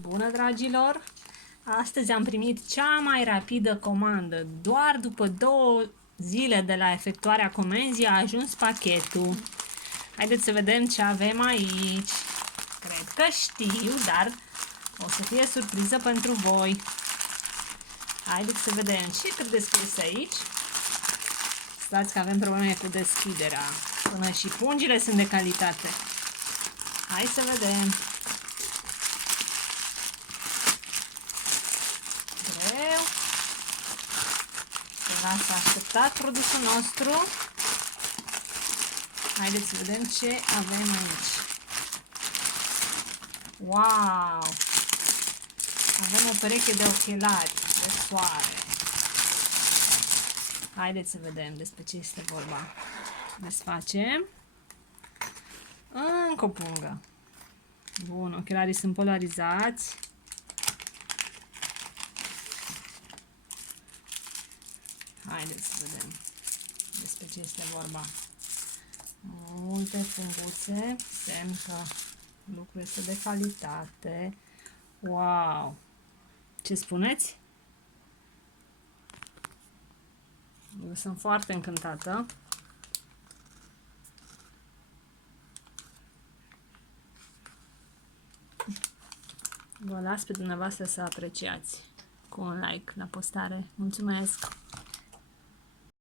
Bună, dragilor! Astăzi am primit cea mai rapidă comandă. Doar după 2 zile de la efectuarea comenzii a ajuns pachetul. Haideți să vedem ce avem aici. Cred că știu, dar o să fie surpriză pentru voi. Haideți să vedem ce credeți că este aici. Stați că avem probleme cu deschiderea. Până și pungile sunt de calitate. Hai să vedem. Greu. Se lasă așteptat produsul nostru. Haideți să vedem ce avem aici. Wow! Avem o pereche de ochelari de soare. Haideți să vedem despre ce este vorba. Desfacem. Încă o pungă. Bun, ochelarii sunt polarizați. Haideți să vedem despre ce este vorba. Multe funguțe, semn că lucrul este de calitate. Wow! Ce spuneți? Eu sunt foarte încântată. Vă las pe dumneavoastră să apreciați cu un like la postare. Mulțumesc!